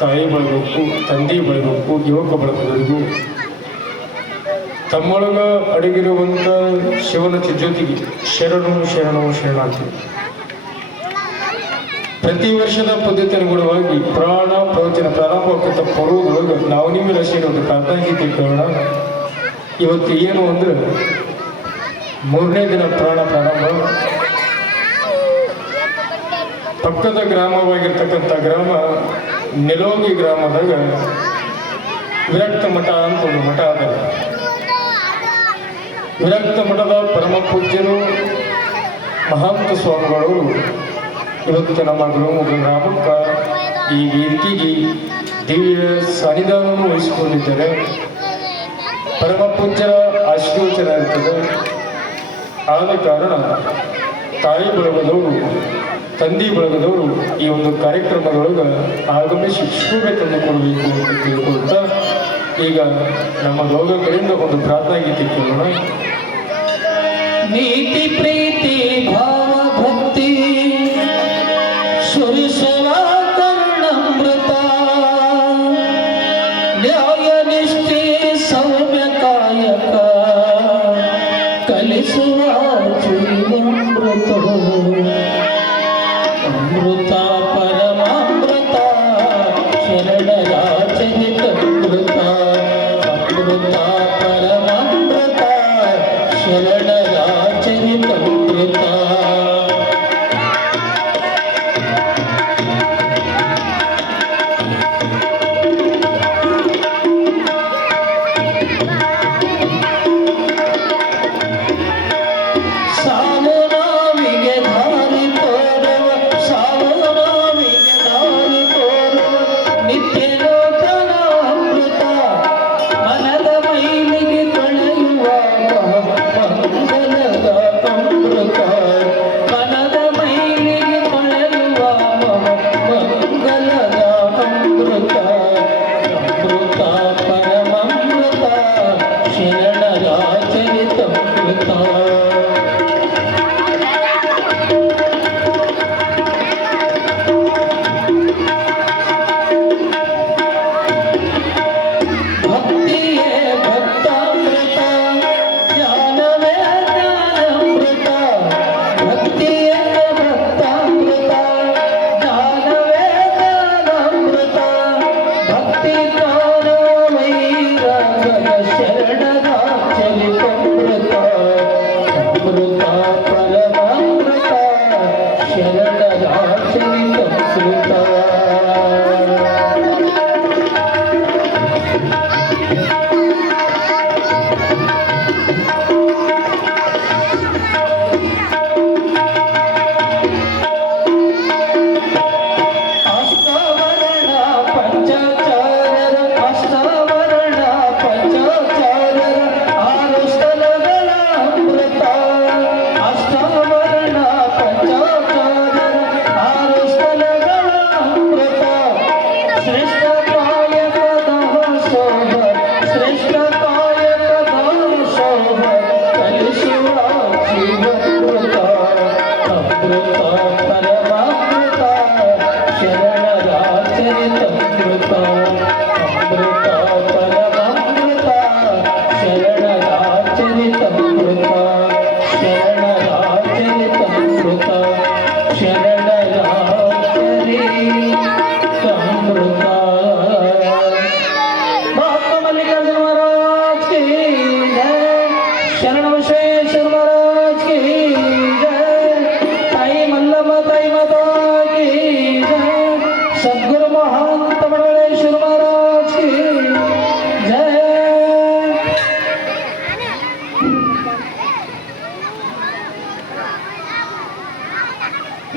ತಾಯಿ ಬಳಗಕ್ಕೂ ತಂದೆ ಬಳಗಕ್ಕೂ ಯುವಕ ಬಳಗದವರಿಗೂ ತಮ್ಮೊಳಗ ಅಡಗಿರುವಂಥ ಶಿವನ ಚಿಜ್ಯೋತಿಗೆ ಶರಣು ಶರಣು ಶರಣಾರ್ಥಿ. ಪ್ರತಿ ವರ್ಷದ ಪದ್ಧತಿ ಅನುಗುಣವಾಗಿ ಪುರಾಣ ಪ್ರವಚನ ಪ್ರಾರಂಭಕ್ಕಿಂತ ಪರ್ವದೊಳಗೆ ನಾವು ನೀವು ರಶಿನ ಒಂದು ಪ್ರಾರ್ಥನಾಗೀತೆ ಕೇಳೋಣ. ಇವತ್ತು ಏನು ಅಂದ್ರೆ 3ನೇ ದಿನ ಪುರಾಣ ಪ್ರಾರಂಭ. ಪಕ್ಕದ ಗ್ರಾಮವಾಗಿರ್ತಕ್ಕಂಥ ಗ್ರಾಮ ನೆಲೋಗಿ ಗ್ರಾಮದಾಗ ವಿರಕ್ತ ಮಠ ಅಂತ ಒಂದು ಮಠ ಅದ. ವಿರಕ್ತ ಮಠದ ಪರಮ ಪೂಜ್ಯರು ಮಹಾಂತ ಸ್ವಾಮಿಗಳು ಇವತ್ತು ನಮ್ಮ ಗುರುಮುಖ ಗ್ರಾಮಕ್ಕೆ ಈ ವೇದಿಕೆಗೆ ದಿವ್ಯ ಸಾನ್ನಿಧ್ಯವನ್ನು ವಹಿಸಿಕೊಂಡಿದ್ದಾರೆ. ಪರಮ ಪೂಜ್ಯರ ಆಶೀರ್ವಚನ ಇರ್ತದೆ. ಆದ ಕಾರಣ ತಾಯಿ ಬಳಗದವರು ತಂದೆ ಬಳಗದವರು ಈ ಒಂದು ಕಾರ್ಯಕ್ರಮದೊಳಗೆ ಆಗಮಿಸಿ ಶುಭ ತಂದು ಕೊಡಬೇಕು ಅಂತ ತಿಳ್ಕೊಳ್ತಾ ಈಗ ನಮ್ಮ ಲೋಕ ಕಡೆಯಿಂದ ಒಂದು ಪ್ರಾರ್ಥನಾ ಗೀತೆ ಕೇಳೋಣ. ನೀತಿ ಪ್ರೀತಿ ಭಾವ ಭಕ್ತಿ ಸುರಿಸುವ ಕರ್ಣಾಮೃತ ನ್ಯಾಯ ನಿಷ್ಠೆ ಸೌಮ್ಯ ಕಾಯಕ ಕಲಿಸುವ ಜೀವಾಮೃತ ಅಮೃತ ಪರಮಾಮೃತ ಶರಣರ ಚರಿತ ಅಮೃತ ಅಮೃತ ಪರಮಾಮೃತ ಶರಣರ ಚರಿತ ಅಮೃತ.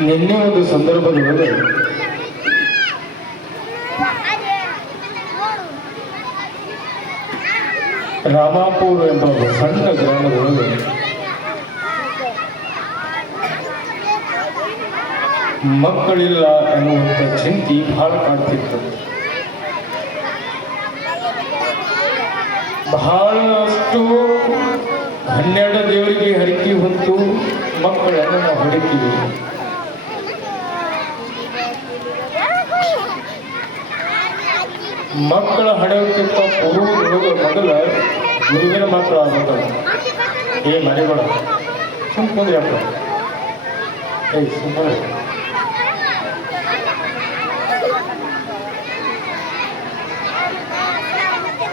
ನಿನ್ನೆ ಒಂದು ಸಂದರ್ಭದೊಳಗೆ ರಾಮಾಪುರ ಎಂಬ ಸಣ್ಣ ಗ್ರಾಮದೊಳಗೆ ಮಕ್ಕಳಿಲ್ಲ ಅನ್ನುವಂಥ ಚಿಂತೆ ಬಹಳ ಕಾಡ್ತಿತ್ತು. ಬಹಳಷ್ಟು 12 ದೇವರಿಗೆ ಹರಕೆ ಹೊತ್ತು ಮಕ್ಕಳನ್ನು ನಾವು ಹುಡುಕಿವಿ. ಮಕ್ಕಳ ಹಡೆಯೋಕ್ಕಿಂತ ಪೂರ್ವದೊಳಗೆ ಮೊದಲ ಗುರುವಿನ ಮಕ್ಕಳು ಆಗ್ಬೇಕಲ್ಲ. ಏ ಮನೆಗಳ ಸುಮ್ಕೊಂಡ್ರಿ ಅಪ್ಪ, ಏಯ್ ಸುಮ್ಮನೆ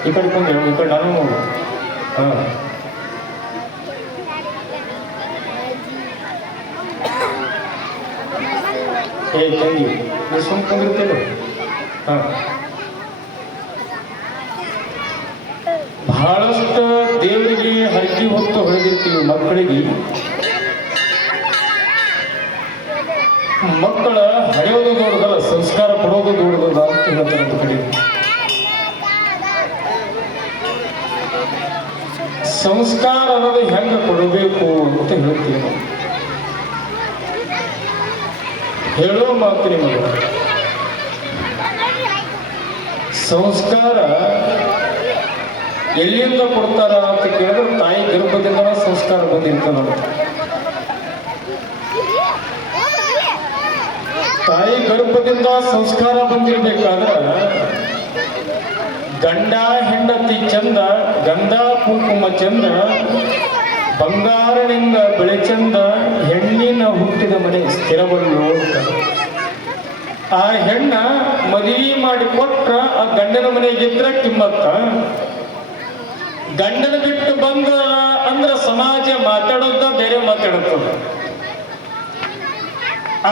ಈ ಕಡೆ ಕೊಂಡ್ರಿ, ಈ ಕಡೆ ನಾನು ಹಾಂ ಏ ತಂಗಿ ನೀವು ಸುಮ್ಕೊಂಡಿರ್ತೇವೆ. ಹಾಂ ಬಹಳಷ್ಟು ದೇವರಿಗೆ ಹರಕೆ ಹೊತ್ತು ಹೊಳೆದಿರ್ತೀವಿ. ಮಕ್ಕಳಿಗೆ ಮಕ್ಕಳ ಹಡೆಯೋದು ದೊಡ್ಡದಲ್ಲ, ಸಂಸ್ಕಾರ ಕೊಡೋದು ದೊಡ್ಡದಲ್ಲ ಅಂತ ಹೇಳ್ತಾರೆ. ಒಂದು ಕಡೆ ಸಂಸ್ಕಾರ ಅನ್ನೋದು ಹೆಂಗೆ ಕೊಡಬೇಕು ಅಂತ ಹೇಳ್ತೀವಿ ನಾವು. ಹೇಳೋ ಮಾತು ನಿಮಗೆ ಸಂಸ್ಕಾರ ಎಲ್ಲಿಂದ ಕೊಡ್ತಾರ ಅಂತ ಕೇಳಿದ್ರೆ ತಾಯಿ ಗರ್ಭದಿಂದ ಸಂಸ್ಕಾರ ಬಂದಿರ್ತ ನೋಡಿ. ತಾಯಿ ಗರ್ಭದಿಂದ ಸಂಸ್ಕಾರ ಬಂದಿರ್ಬೇಕಾದ್ರೆ ಗಂಡ ಹೆಂಡತಿ ಚಂದ, ಗಂಧ ಕುಂಕುಮ ಚಂದ, ಬಂಗಾರನಿಂದ ಬೆಳೆ ಚಂದ, ಹೆಣ್ಣಿನ ಹುಟ್ಟಿದ ಮನೆ ಸ್ಥಿರವಲ್ಲು ಅಂತ. ಆ ಹೆಣ್ಣ ಮದುವೆ ಮಾಡಿ ಕೊಟ್ರ ಆ ಗಂಡನ ಮನೆಗಿದ್ರ ಕಿಮ್ಮತ್ತ. ಗಂಡನ ಬಿಟ್ಟು ಬಂದ ಅಂದ್ರ ಸಮಾಜ ಮಾತಾಡೋದ ಬೇರೆ ಮಾತಾಡುತ್ತದ.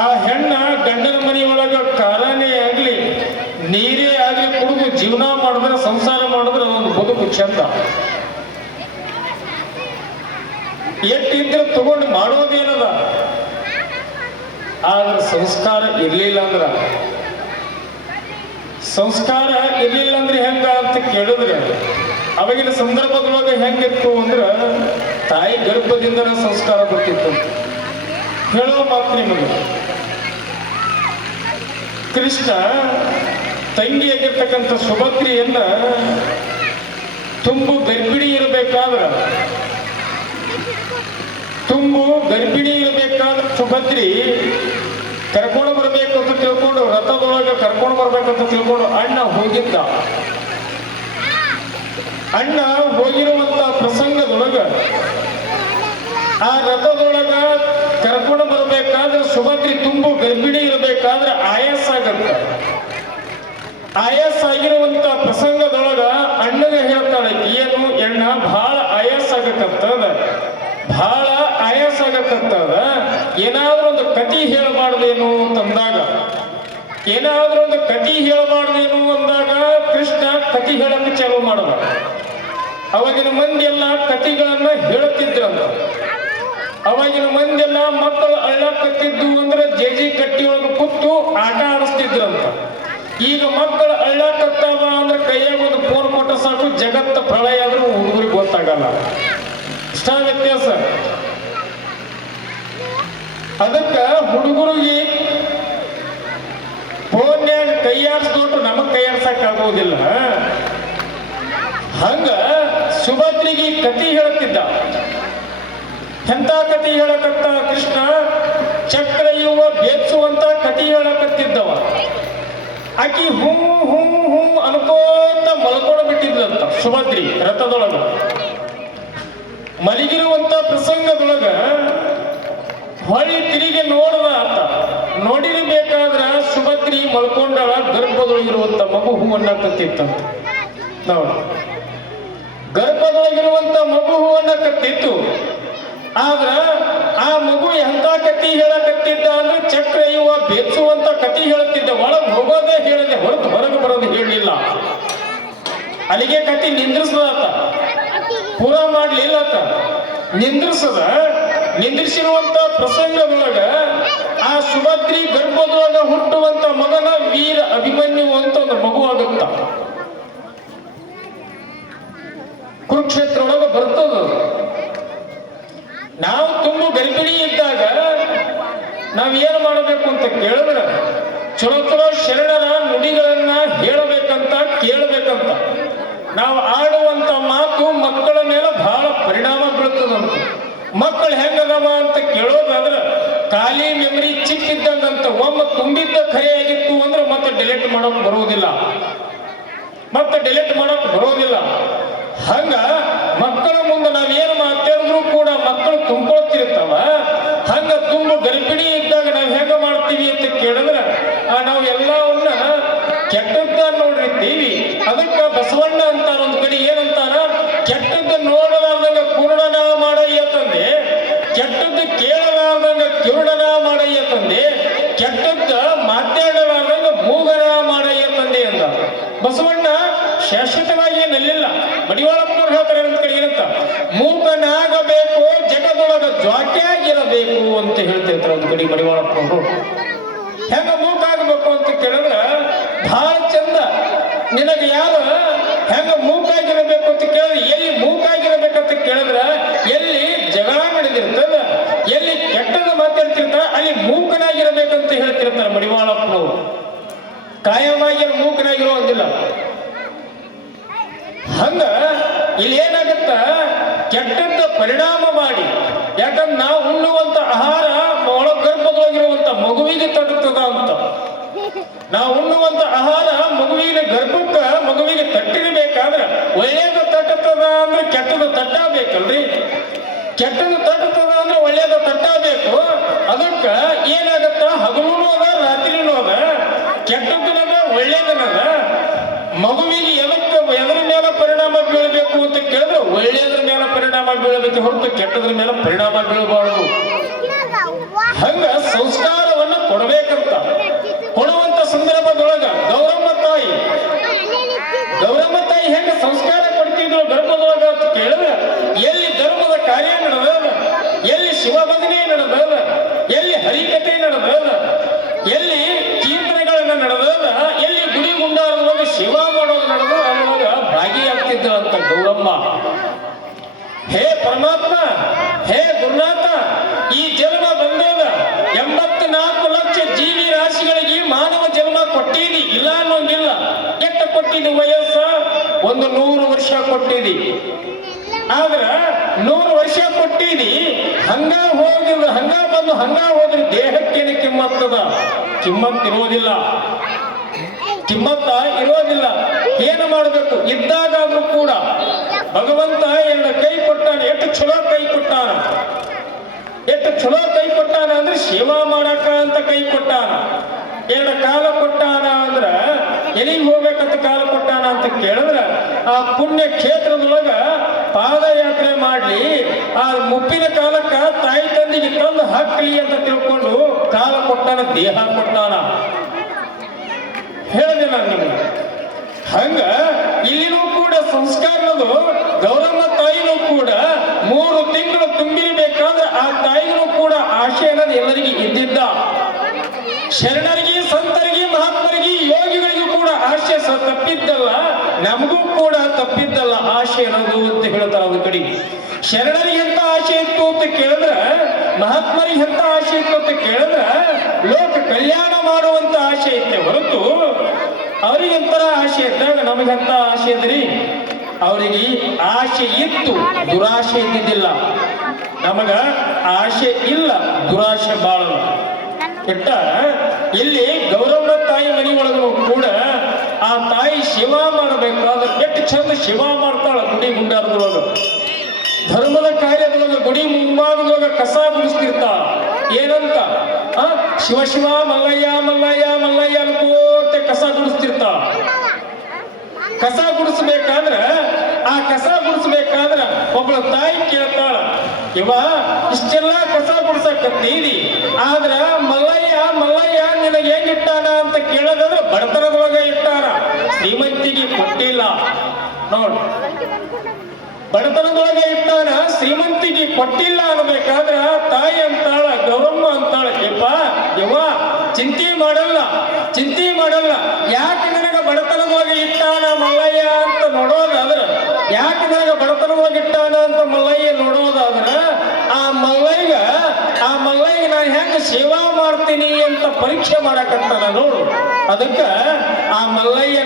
ಆ ಹೆಣ್ಣ ಗಂಡನ ಮನೆಯೊಳಗ ಕಾರನೇ ಆಗ್ಲಿ ನೀರೇ ಆಗ್ಲಿ ಕುಡಿದು ಜೀವನ ಮಾಡಿದ್ರೆ, ಸಂಸಾರ ಮಾಡಿದ್ರೆ ಅದೊಂದು ಬದುಕು ಚಂದ. ಎಷ್ಟಿದ್ರೆ ತಗೊಂಡು ಮಾಡೋದೇನದ. ಆದ್ರೆ ಸಂಸ್ಕಾರ ಇರ್ಲಿಲ್ಲ ಅಂದ್ರೆ ಹೆಂಗ ಅಂತ ಕೇಳಿದ್ರೆ ಅವಾಗಿನ ಸಂದರ್ಭದೊಳಗೆ ಹೆಂಗಿತ್ತು ಅಂದ್ರೆ ತಾಯಿ ಗರ್ಭದಿಂದ ಸಂಸ್ಕಾರ ಗೊತ್ತಿತ್ತು. ಹೇಳೋ ಮಾತು ನಿಮಗೆ ಕೃಷ್ಣ ತಂಗಿಯಾಗಿರ್ತಕ್ಕಂಥ ಸುಭದ್ರಿಯನ್ನ ತುಂಬು ಗರ್ಭಿಣಿ ಇರಬೇಕಾದ್ರೆ ಸುಭದ್ರಿ ಕರ್ಕೊಂಡು ಬರ್ಬೇಕು ಅಂತ ತಿಳ್ಕೊಂಡು, ರಥದೊಳಗೆ ಕರ್ಕೊಂಡು ಬರ್ಬೇಕಂತ ತಿಳ್ಕೊಂಡು ಅಣ್ಣ ಹೋಗಿದ್ದ. ಅಣ್ಣ ಹೋಗಿರುವಂತ ಪ್ರಸಂಗದೊಳಗ ಆ ರಥದೊಳಗ ಕರ್ಕೊಂಡು ಬರ್ಬೇಕಾದ್ರೆ ಸುಭದ್ರಿ ತುಂಬು ಗರ್ಭಿಣಿ ಇರಬೇಕಾದ್ರೆ ಆಯಾಸ ಆಗತ್ತ. ಆಯಾಸ ಆಗಿರುವಂತ ಪ್ರಸಂಗದೊಳಗ ಅಣ್ಣಗೆ ಹೇಳ್ತಾಳೆ, ಏನು ಎಣ್ಣ ಬಹಳ ಆಯಾಸ ಆಗಕತ್ತದ, ಏನಾದ್ರೂ ಒಂದು ಕತಿ ಹೇಳಬಾರ್ದೇನು ಅಂತಂದಾಗ, ಅಂದಾಗ ಕೃಷ್ಣ ಕತಿ ಹೇಳಕ್ಕೆ ಚಾಲು ಮಾಡದ. ಅವಾಗಿನ ಮಂದಿ ಎಲ್ಲ ಕತಿಗಳನ್ನ ಹೇಳುತ್ತಿದ್ರಂತ. ಅವಾಗಿನ ಮಂದಿ ಎಲ್ಲ ಮಕ್ಕಳು ಅಳ್ಳಕತ್ತಿದ್ದು ಅಂದ್ರೆ ಜೇಜಿ ಕಟ್ಟಿಯೊಳಗೆ ಕೂತು ಆಟ ಆಡಿಸ್ತಿದ್ರಂತ. ಈಗ ಮಕ್ಕಳು ಅಳ್ಳಕತ್ತಾವ ಅಂದ್ರೆ ಕೈಯಾಗ ಒಂದು ಫೋನ್ ಕೊಟ್ಟ ಸಾಕು, ಜಗತ್ತ ಪ್ರಳಯ ಆದ್ರೂ ಹುಡುಗರಿಗೆ ಗೊತ್ತಾಗಲ್ಲ. ಇಷ್ಟ ವ್ಯತ್ಯಾಸ. ಅದಕ್ಕ ಹುಡುಗರಿಗೆ ಫೋನ್ಯಾಗ ಕೈಯಾಡಿಸ್ದೊಟ್ಟು ನಮಗ್ ಕೈಯಾಡ್ಸಕ್ ಆಗೋದಿಲ್ಲ. ಹಂಗ ಸುಭದ್ರಿಗೆ ಕತಿ ಹೇಳುತ್ತಿದ್ದ. ಎಂತ ಕತಿ ಹೇಳಕತ್ತ ಕೃಷ್ಣ? ಚಕ್ರ ಯುವ ಬೇಸುವಂತ ಕತಿ ಹೇಳಕತ್ತಿದ್ದವ. ಆಕಿ ಹೂ ಹೂ ಹೂ ಅನ್ಕೋತ ಮಲ್ಕೊಂಡು ಬಿಟ್ಟಿದ್ಲಂತ ಸುಭದ್ರಿ ರಥದೊಳಗ. ಮಲಗಿರುವಂತ ಪ್ರಸಂಗದೊಳಗ ಹೊಳಿ ತಿರುಗಿ ನೋಡದ ಅಂತ. ನೋಡಿರಬೇಕಾದ್ರ ಸುಭದ್ರಿ ಮಲ್ಕೊಂಡಳ, ಗರ್ಭದೊಳಗಿರುವಂತ ಮಗು ಹೂವನ್ನ ಕತ್ತಿತ್ತಂತ. ನಾವು ಗರ್ಭದೊಳಗಿರುವಂತ ಮಗು ಹೂವನ್ನ ಕತ್ತಿತ್ತು. ಆದ್ರ ಆ ಮಗು ಎಂತ ಕತಿ ಹೇಳಕತ್ತಿದ್ದ ಅಂದ್ರೆ ಚಕ್ರ ಯುವ ಬೆಚ್ಚುವಂತ ಕತಿ ಹೇಳುತ್ತಿದ್ದ. ಒಳಗೆ ಹೋಗೋದೇ ಹೇಳಿದೆ ಹೊರತು ಹೊರಗೆ ಬರೋದು ಹೇಳಲಿಲ್ಲ. ಅಲ್ಲಿಗೆ ಕತಿ ನಿಂದ್ರಿಸದಾತ, ಪೂರ ಮಾಡ್ಲಿಲ್ಲತ. ನಿಂದ್ರಿಸಿರುವಂತ ಪ್ರಸಂಗದೊಳಗ ಆ ಸುಭದ್ರಿ ಗರ್ಭದೊಳಗ ಹುಟ್ಟುವಂತ ಮಗನ ವೀರ ಅಭಿಮನ್ಯು ಅಂತ ಒಂದು ಮಗು ಆಗುತ್ತ. ಕುರುಕ್ಷೇತ್ರ ಒಳಗ ಬರ್ತದ. ನಾವು ತುಂಬ ಗರ್ಭಿಣಿ ಇದ್ದಾಗ ನಾವ್ ಏನ್ ಮಾಡಬೇಕು ಅಂತ ಕೇಳಿದ್ರೆ ಚಲೋ ಶರಣರ ನುಡಿಗಳನ್ನ ಹೇಳಬೇಕಂತ, ಕೇಳಬೇಕಂತ. ನಾವು ಆಡುವಂತ ಮಾತು ಮಕ್ಕಳ ಮೇಲೆ ಬಹಳ ಪರಿಣಾಮ ಬೀಳ್ತದಂತ. ಮಕ್ಕಳು ಹೆಂಗದವ ಅಂತ ಕೇಳೋದಾದ್ರೆ ಖಾಲಿ ಮೆಮರಿ ಚಿಕ್ಕಿದ್ದಂಗಂತ. ಒಮ್ಮೆ ತುಂಬಿದ್ದ ಖರೆ ಆಗಿತ್ತು ಅಂದ್ರೆ ಮತ್ತೆ ಡಿಲೀಟ್ ಮಾಡೋಕ್ ಬರುವುದಿಲ್ಲ. ಮತ್ತೆ ಡಿಲೀಟ್ ಮಾಡಕ್ ಬರೋದಿಲ್ಲ. ಹಂಗ ಮಕ್ಕಳ ಮುಂದೆ ನಾವೇನು ಮಾತಾಡಿದ್ರು ಕೂಡ ಮಕ್ಕಳು ತುಂಬ್ಕೊಳ್ತಿರ್ತಾವ. ಹಂಗ ತುಂಬ ಗರ್ಭಿಣಿ ಇದ್ದಾಗ ನಾವ್ ಹೇಗ ಮಾಡ್ತೀವಿ ಅಂತ ಕೇಳಿದ್ರೆ ನಾವು ಎಲ್ಲವನ್ನ ಕೆಟ್ಟದ್ದ ನೋಡಿರ್ತೀವಿ. ಅದಕ್ಕ ಬಸವಣ್ಣ ಅಂತಾರ ಒಂದ್ ಕಡೆ ಏನಂತಾರ, ಕೆಟ್ಟದ್ದ ನೋಡಲಾರ್ದಂಗ ಕುರುಡನ ಮಾಡಯ್ಯ ತಂದೆ, ಕೆಟ್ಟದ್ದ ಕೇಳಲಾರ್ದಂಗ ಕಿರುಡನ ಮಾಡಯ್ಯ ತಂದೆ, ಕೆಟ್ಟದ್ದ ಮಾತಾಡಲಾರ್ದಂಗ ಮೂಗನ ಮಾಡಯ್ಯ ತಂದೆ ಅಂದ. ಬಸವಣ್ಣ ಶಾಶ್ವತವಾಗಿ ಏನಲ್ಲಿಲ್ಲ. ಮಡಿವಾಳಪ್ಪನವ್ರು ಹೇಳ್ತಾರೆ ಒಂದ್ ಕಡೆ ಏನಂತ, ಮೂಕನಾಗಬೇಕು ಜಗದೊಳಗ ಜ್ವಾಟ್ಯಾಗಿರಬೇಕು ಅಂತ ಹೇಳ್ತಿರ್ತಾರೆ ಒಂದ್ ಕಡೆ ಮಡಿವಾಳಪ್ಪನವರು. ಹೆಂಗ ಮೂಕಾಗಬೇಕು ಅಂತ ಕೇಳಿದ್ರ ಬಹಳ ಚಂದ. ನಿನಗೆ ಯಾರು ಹೆಂಗ ಮೂಕಾಗಿರಬೇಕು ಅಂತ ಕೇಳಿದ್ರೆ, ಎಲ್ಲಿ ಮೂಕಾಗಿರಬೇಕಂತ ಕೇಳಿದ್ರ ಎಲ್ಲಿ ಜಗಳ ನಡೆದಿರ್ತದ, ಎಲ್ಲಿ ಕೆಟ್ಟದ ಮಾತಾಡ್ತಿರ್ತಾರ ಅಲ್ಲಿ ಮೂಕನಾಗಿರಬೇಕಂತ ಹೇಳ್ತಿರ್ತಾರೆ ಮಡಿವಾಳಪ್ಪನವರು. ಕಾಯವಾಗಿ ಮೂಕನಾಗಿರೋದಿಲ್ಲ. ಹಂಗ ಇಲ್ಲಿ ಏನಾಗತ್ತ, ಕೆಟ್ಟದ್ದ ಪರಿಣಾಮ ಮಾಡಿ, ಯಾಕಂದ್ರೆ ನಾವು ಉಣ್ಣುವಂತ ಆಹಾರ ಒಳ ಗರ್ಭದೊಳಗಿರುವಂತ ಮಗುವಿಗೆ ತಟ್ಟುತ್ತದ ಅಂತ. ನಾವು ಉಣ್ಣುವಂತ ಆಹಾರ ಮಗುವಿಗೆ ತಟ್ಟಿರಬೇಕಾದ್ರೆ ಒಳ್ಳೆಯದು ತಟ್ಟುತ್ತದ ಅಂದ್ರೆ ಕೆಟ್ಟದ್ದು ತಟ್ಟಬೇಕಲ್ರಿ. ಕೆಟ್ಟದ್ದು ತಟ್ಟುತ್ತದ ಅಂದ್ರೆ ಒಳ್ಳೆಯದು ತಟ್ಟಬೇಕು. ಅದಕ್ಕ ಏನಾಗತ್ತ, ಹಗಲೂ ಅದ ರಾತ್ರಿನೂ ಅದ, ಕೆಟ್ಟದ್ದನದ ಒಳ್ಳೆಯದನದ. ಮಗುವಿಗೆ ಎದರ ಮೇಲೆ ಪರಿಣಾಮ ಬೀಳಬೇಕು ಅಂತ ಕೇಳಿದ್ರೆ ಒಳ್ಳೆಯದ್ರ ಮೇಲೆ ಪರಿಣಾಮ ಬೀಳಬೇಕು ಹೊರತು ಕೆಟ್ಟದ್ರ ಮೇಲೆ ಪರಿಣಾಮ ಬೀಳಬಾರದು. ಹಂಗ ಸಂಸ್ಕಾರವನ್ನ ಕೊಡಬೇಕಂತ. ಕೊಡುವಂತ ಸಂದರ್ಭದೊಳಗ ಗೌರಮ್ಮ ತಾಯಿ ಹೆಂಗ ಸಂಸ್ಕಾರ ಕೊಡ್ತಿದ್ರು ಗರ್ಭದೊಳಗ ಅಂತ ಕೇಳಿದ್ರೆ, ಎಲ್ಲಿ ಧರ್ಮದ ಕಾರ್ಯ ನಡೆದ, ಎಲ್ಲಿ ಶಿವಭಜನೆ ನಡೆದ, ಎಲ್ಲಿ ಹರಿಕತೆ ನಡೆದ, ಎಲ್ಲಿ ಕೀರ್ತನೆಗಳನ್ನ ನಡೆದ, ಎಲ್ಲಿ ಗುಡಿ ಗುಂಡಾರದೊಳಗ ಶಿವ ಮಾಡೋದು ನಡೆದ, ಅದರೊಳಗ ಭಾಗಿಯಾಗ್ತಿದ್ರು ಅಂತ ಗೌರಮ್ಮ. ಹೇ ಪರಮಾತ್ಮ, ಹೇ ಗುರುನಾಥ, ಈ ಜನ್ಮ ಬಂದದ 84 ಲಕ್ಷ ಜೀವಿ ರಾಶಿಗಳಿಗೆ ಮಾನವ ಜನ್ಮ ಕೊಟ್ಟಿದಿ, ಇಲ್ಲ ಅನ್ನೋಂಗಿಲ್ಲ. ಎಷ್ಟು ಕೊಟ್ಟಿದಿ ವಯಸ್ಸ? ಒಂದು 100 ವರ್ಷ ಕೊಟ್ಟಿದಿ. ಆದ್ರ 100 ವರ್ಷ ಕೊಟ್ಟಿದಿ, ಹಂಗ ಬಂದು ಹಂಗ ಹೋದ್ರೆ ದೇಹಕ್ಕೇನು ಕಿಮ್ಮತ್ತದ? ಕಿಮ್ಮತ್ತಿರೋದಿಲ್ಲ. ಏನು ಮಾಡಬೇಕು? ಇದ್ದಾಗಾದ್ರೂ ಕೂಡ ಭಗವಂತ ಎರಡು ಕೈ ಕೊಟ್ಟಾನ. ಎಷ್ಟು ಚಲೋ ಕೈ ಕೊಟ್ಟಾನ ಅಂದ್ರೆ ಸೇವಾ ಮಾಡಕ ಅಂತ ಕೈ ಕೊಟ್ಟಾನ. ಎರಡು ಕಾಲ ಕೊಟ್ಟಾನ ಅಂದ್ರ ಎಲ್ಲಿಗೆ ಹೋಗ್ಬೇಕಂತ ಕಾಲ ಕೊಟ್ಟಾನ ಅಂತ ಕೇಳಿದ್ರ, ಆ ಪುಣ್ಯ ಕ್ಷೇತ್ರದೊಳಗ ಪಾದಯಾತ್ರೆ ಮಾಡ್ಲಿ, ಆ ಮುಪ್ಪಿನ ಕಾಲಕ್ಕ ತಾಯಿ ತಂದಿಗೆ ತಂದು ಹಾಕ್ಲಿ ಅಂತ ತಿಳ್ಕೊಂಡು ಕಾಲ ಕೊಟ್ಟಾನ, ದೇಹ ಕೊಟ್ಟಾನ. ಹೇಳಿದೆ ನಾನು ನಿಮಗೆ. ಹಂಗ ಇಲ್ಲಿನೂ ಕೂಡ ಸಂಸ್ಕಾರದು ಗೌರಮ್ಮ ತಾಯಿನೂ ಕೂಡ 3 ತಿಂಗಳು ತುಂಬಿರಬೇಕಾದ್ರೆ ಆ ತಾಯಿನೂ ಕೂಡ ಆಶೆ ಅನ್ನೋದು ಎಲ್ಲರಿಗೂ ಇದ್ದಿದ್ದ. ಶರಣರಿಗೆ, ಸಂತರಿಗೆ, ಮಹಾತ್ಮರಿಗೆ, ಯೋಗಿಗಳಿಗೂ ಕೂಡ ಆಶೆ ತಪ್ಪಿದ್ದಲ್ಲ, ನಮಗೂ ಕೂಡ ತಪ್ಪಿದ್ದಲ್ಲ ಆಶೆ ಅನ್ನೋದು ಅಂತ ಹೇಳ್ತಾರ. ಒಂದು ಕಡೆ ಶರಣರಿಗೆ ಎಂತ ಆಶೆ ಇತ್ತು ಅಂತ ಕೇಳಿದ್ರ, ಮಹಾತ್ಮರಿಗೆ ಎಂತ ಆಶೆ ಇತ್ತು ಅಂತ ಕೇಳಿದ್ರ ಲೋಕ ಕಲ್ಯಾಣ ಮಾಡುವಂತ ಆಶೆ ಇತ್ತೆ ಹೊರತು ಅವ್ರಿಗೆ ಎಂತರ ಆಶೆ ಇದ್ದಾಗ ನಮಗೆಂತ ಆಶೆ ಇದ್ರಿ? ಅವರಿಗೆ ಆಶೆ ಇತ್ತು, ದುರಾಶೆ ಇದ್ದಿದ್ದಿಲ್ಲ. ನಮಗ ಆಶೆ ಇಲ್ಲ, ದುರಾಶೆ ಬಾಳಲ್ಲ. ಕೆಟ್ಟ ಇಲ್ಲಿ ಗೌರವ ತಾಯಿ ಮನೆ ಒಳಗೂ ಕೂಡ ಆ ತಾಯಿ ಶಿವ ಮಾಡಬೇಕಾದ್ರೆ ಎಷ್ಟು ಚಂದ ಶಿವ ಮಾಡ್ತಾಳ. ಗುಡಿ ಗುಂಡಾರದೊಳಗ, ಧರ್ಮದ ಕಾರ್ಯದೊಳಗ, ಗುಡಿ ಮುಂಭಾಗದೊಳಗ ಕಸ ಗುಡಿಸ್ತಿರ್ತಾಳ. ಏನಂತ? ಶಿವ ಶಿವ ಮಲ್ಲಯ್ಯ ಮಲ್ಲಯ್ಯ ಮಲ್ಲಯ್ಯ ಅನ್ಕೋತೆ ಕಸ ಗುಡಿಸ್ತಿರ್ತಾಳ. ಕಸ ಗುಡಿಸ್ಬೇಕಾದ್ರ ಒಬ್ಬಳ ತಾಯಿ ಕೇಳ್ತಾಳ, ಇವ ಇಷ್ಟೆಲ್ಲ ಕಸ ಗುಡಿಸಕತ್ತೀರಿ, ಆದ್ರ ಮಲ್ಲಯ್ಯ ನಿನಗೆ ಹೆಂಗ್ ಇಟ್ಟಾನ ಅಂತ ಕೇಳೋದಂದ್ರೆ ಬಡತನದೊಳಗ ಇಟ್ಟಾನ, ಶ್ರೀಮಂತಿಗೆ ಕೊಟ್ಟಿಲ್ಲ. ನೋಡ್, ಬಡತನದೊಳಗೆ ಇಟ್ಟಾನ, ಶ್ರೀಮಂತಿಗೆ ಕೊಟ್ಟಿಲ್ಲ ಅನ್ಬೇಕಾದ್ರ ತಾಯಿ ಅಂತಾಳ, ಗೌರಮ್ಮ ಅಂತಾಳ, ಯವ್ವ ಚಿಂತೆ ಮಾಡಲ್ಲ. ಯಾಕೆ ನನಗ ಬಡತನದೊಳಗೆ ಇಟ್ಟಾನ ಮಲ್ಲಯ್ಯ ಅಂತ ನೋಡೋದಾದ್ರ, ಯಾಕೆ ನನಗ ಬಡತನದೊಳಗೆ ಇಟ್ಟಾನ ಅಂತ ಮಲ್ಲಯ್ಯ ನೋಡೋದಾದ್ರ, ಆ ಮಲ್ಲಯ್ಯ ನಾನು ಹೆಂಗ ಸೇವಾ ಮಾಡ್ತೀನಿ ಅಂತ ಪರೀಕ್ಷೆ ಮಾಡಕತ್ತಾನ ನೋಡು. ಅದಕ್ಕ ಆ ಮಲ್ಲಯ್ಯ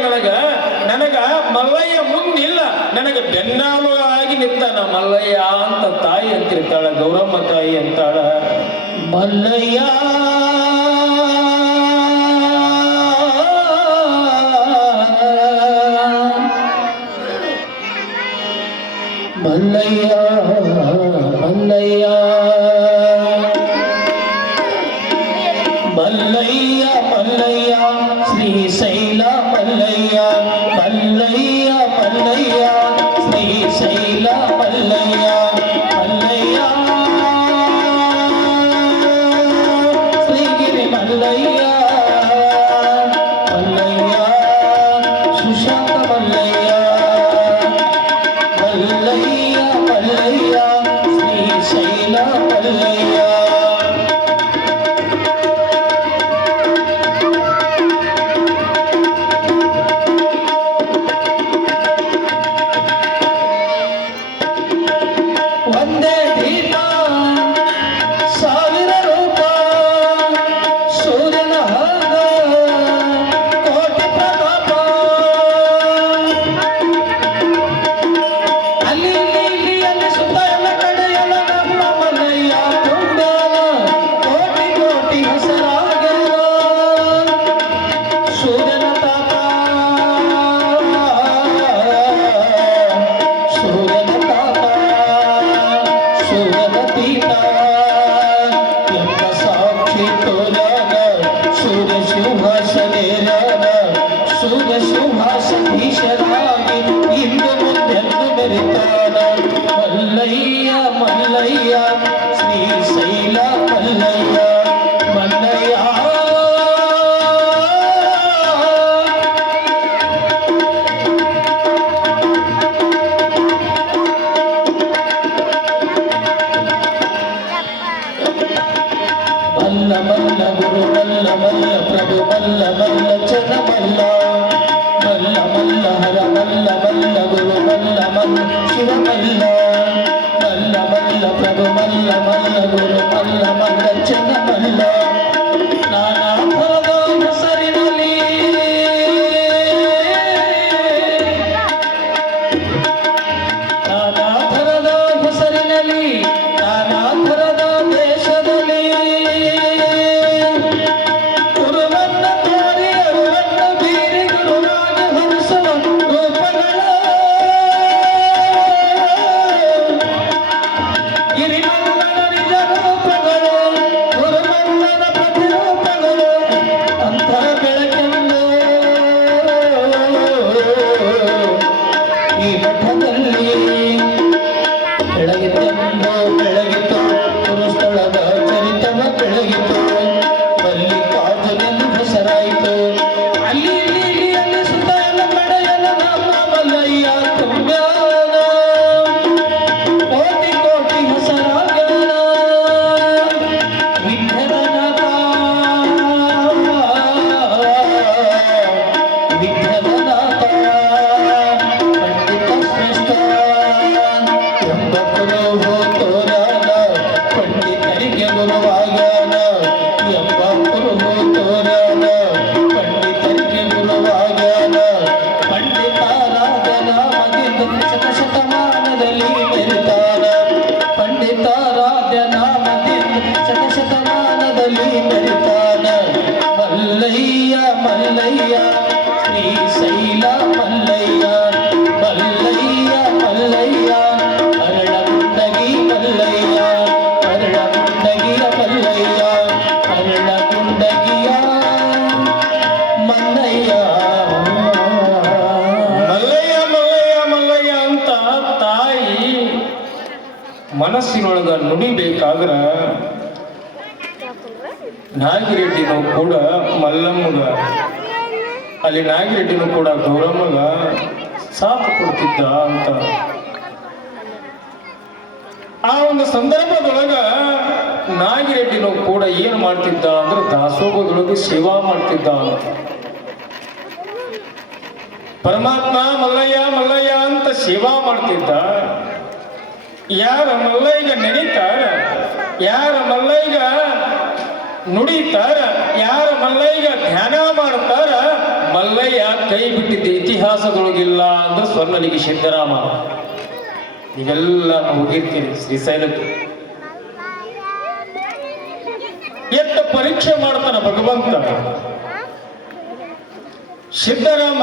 ನನಗ ಮಲ್ಲಯ್ಯ ಮುಂದಿಲ್ಲ, ನನಗೆ ಬೆನ್ನಾಲು ಆಗಿ ನಿಂತಾನ ಮಲ್ಲಯ್ಯ ಅಂತ ತಾಯಿ ಅಂತಿರ್ತಾಳ. ಗೌರಮ್ಮ ತಾಯಿ ಅಂತಾಳ, ಮಲ್ಲಯ್ಯ ಮಲ್ಲಯ್ಯ ಮಲ್ಲಯ್ಯ ಮಲ್ಲಯ್ಯ ಮಲ್ಲಯ್ಯ ಶ್ರೀಶೈಲ ಮಲ್ಲಯ್ಯ ಮಲ್ಲಯ್ಯ ಮಲ್ಲಯ್ಯ ಶ್ರೀಶೈಲ ಮಲ್ಲಯ್ಯ ಮಲ್ಲಯ್ಯ ಶ್ರೀಗಿರಿ ಮಲ್ಲಯ್ಯ ಮಲ್ಲಯ್ಯ ಸುಶಾಂತ ಮಲ್ಲಯ್ಯ ಮಲ್ಲಯ್ಯ ಮಲ್ಲಯ್ಯ ಶ್ರೀಶೈಲ ಮಲ್ಲಯ್ಯ ಒಂದೇ ದೀಪ ಸಾವಿರ ರೂಪ ಸೂರ್ಯನ ಹಾಗ ಕೋಟಿ ಪ್ರತಾಪ ಅಲ್ಲಿ ಇಲ್ಲಿ ಅಲ್ಲಿ ಸುತ್ತ ಎಲ್ಲ ಕಡೆ ಎಲ್ಲ ನಮ್ಮ ಮಲ್ಲಯ್ಯ ತುಂಬ್ಯಾನ ಕೋಟಿ ಕೋಟಿ ಹೆಸರಾಗ್ಯಾನ ಸೂರ್ಯನ ತಾಪ ಸೂರ್ಯನ ತಾಪ ಸುರಗತೀತ ಎಂಬ ಸಾಕ್ಷಿ ತೋರನ ಸೂರ್ಯ ಸಿಂಹಾಸನೇರನ ಸೂರ್ಯ ಸಿಂಹಾಸಧೀಶರಾಗಿ ಇಂದು ಮುಂದೆಂದು ಮೆರಿತಾನ ಮಲ್ಲಯ್ಯ ಮಲ್ಲಯ್ಯ ಶ್ರೀಶೈಲ ಮಲ್ಲಯ್ಯ ಮಲ್ಲಯ್ಯ ಮಲ್ಲ ಮಲ್ಲ ಗುರು ಮಲ್ಲ ಮಲ್ಲ ಪ್ರಭು ಮಲ್ಲ ಮಲ್ಲ ಚನ ಮಲ್ಲ ಮಲ್ಲ ಮಲ್ಲ ಹರ ಮಲ್ಲ ಮಲ್ಲ ಗುರು ಮಲ್ಲ ಮಲ್ಲ ಶಿವ ಮಲ್ಲ ಮಲ್ಲ ಮಲ್ಲ ಪ್ರಭು ಮಲ್ಲ ಮಲ್ಲ ಗುರು ಮಲ್ಲ ಮಲ್ಲ ಚನ ಮಲ್ಲ ನಾನಾ ಥರದ ಹೆಸರಿನಲ್ಲಿ ನಾನಾ ಥರದ ಹೆಸರಿನಲ್ಲಿ ನಾನಾ ಥರದ ದೇಶದಲ್ಲಿ ಗುರುವನ್ನ ತೋರಿ ಅರುವನ್ನ ಬೀರಿ ಗುರುವಾಗಿ ಹರಿಸುವ ರೂಪಗಳ ಗಿರಿಮಲ್ಲನ ನಿಜ ರೂಪಗಳು ಗುರುಮಲ್ಲನ ಪ್ರತಿರೂಪಗಳು ಅಂಥ ಬೆಳಕನ್ನು ಈ ಮಠದಲ್ಲಿ ಬೆಳಗಿತೆಂದು ಬೆಳಗಿತು ಗುರುಸ್ಥಳದ ಚರಿತವ ಬೆಳಗಿತು ಮಲ್ಲಿಕಾರ್ಜುನನ ಹೆಸರಾಯಿತು ಅಲ್ಲಿ ಇಲ್ಲಿ ಇಲ್ಲಿ ಅಲ್ಲಿ ಸುತ್ತ ಎಲ್ಲ ಕಡೆ ಎಲ್ಲ ನಮ್ಮ ಮಲ್ಲಯ್ಯ ತುಂಬ್ಯಾನ ಕೋಟಿ ಕೋಟಿ ಹೆಸರಾಗ್ಯಾನ ವಿಠಲನಾಥ ವಿಠಲನಾಥ ಪಂಡಿತ ಶ್ರೇಷ್ಠ ಎಂಬ ಗುರು ತೋರನ ಪಂಡಿತರಿಗೆ ಗುರುವಾಗ್ಯಾನ ಎಂಬ ಗುರು ತೋರನ ಪಂಡಿತರಿಗೆ ಗುರುವಾಗ್ಯಾನ ಪಂಡಿತಾರಾದ ನಾಮದಿಂದ ಶತಶತಮಾನದಲ್ಲಿ ಮೆರಿತಾನ ಪಂಡಿತಾರಾಧ್ಯ ನಾಮದಿಂದ ಶತಶತಮಾನದಲ್ಲಿ ಮೆರಿತಾನ ಮಲ್ಲಯ್ಯ ಮಲ್ಲಯ್ಯ ಶ್ರೀಶೈಲ ಮಲ್ಲಯ್ಯ ಮಲ್ಲಯ್ಯ ಮಲ್ಲಯ್ಯ ಅರಳಗುಂಡಗಿ ಮಲ್ಲಯ್ಯ ಅರಳಗುಂಡಗಿಯ ಮಲ್ಲಯ್ಯ ಅರಳಗುಂಡಗಿಯ ಮಲ್ಲಯ್ಯ ಮಲ್ಲಯ್ಯ ಮಲ್ಲಯ್ಯ ಮಲ್ಲಯ್ಯ ಅಂತ ತಾಯಿ ಮನಸ್ಸಿನೊಳಗ ನುಡಿಬೇಕಾದ್ರ ನಾಗಿರೆಡ್ಡಿನೂ ಕೂಡ ಮಲ್ಲಮ್ಮಗ ಅಲ್ಲಿ ನಾಗಿರೆಡ್ಡಿನೂ ಕೂಡ ಗೌರಮ್ಮಗ ಸಾಥ್ ಕೊಡ್ತಿದ್ದ ಅಂತ ಆ ಒಂದು ಸಂದರ್ಭದೊಳಗ ನಾಗಿರೆಡ್ಡಿನೂ ಕೂಡ ಏನು ಮಾಡ್ತಿದ್ದ ಅಂದ್ರೆ ದಾಸೋಹದೊಳಗೆ ಸೇವಾ ಮಾಡ್ತಿದ್ದ ಅಂತ ಪರಮಾತ್ಮ ಮಲ್ಲಯ್ಯ ಮಲ್ಲಯ್ಯ ಅಂತ ಸೇವಾ ಮಾಡ್ತಿದ್ದ ಯಾರ ಮಲ್ಲಯ್ಯಗ ನೆನೀತಾರ ಯಾರ ಮಲ್ಲಯ್ಯಗ ನುಡಿತಾರ ಯಾರ ಮಲ್ಲಯ್ಯಗ ಧ್ಯಾನ ಮಾಡ್ತಾರ ಮಲ್ಲಯ್ಯ ಕೈ ಬಿಟ್ಟಿದ್ದ ಇತಿಹಾಸದೊಳಗಿಲ್ಲ ಅಂದ್ರೆ ಸ್ವರ್ಣಲಿಗೆ ಸಿದ್ದರಾಮ ಇವೆಲ್ಲ ಹೋಗಿರ್ತೀರಿ ಶ್ರೀಶೈಲಕ್ಕೆ ಎತ್ತ ಪರೀಕ್ಷೆ ಮಾಡ್ತಾನ ಭಗವಂತ ಸಿದ್ದರಾಮ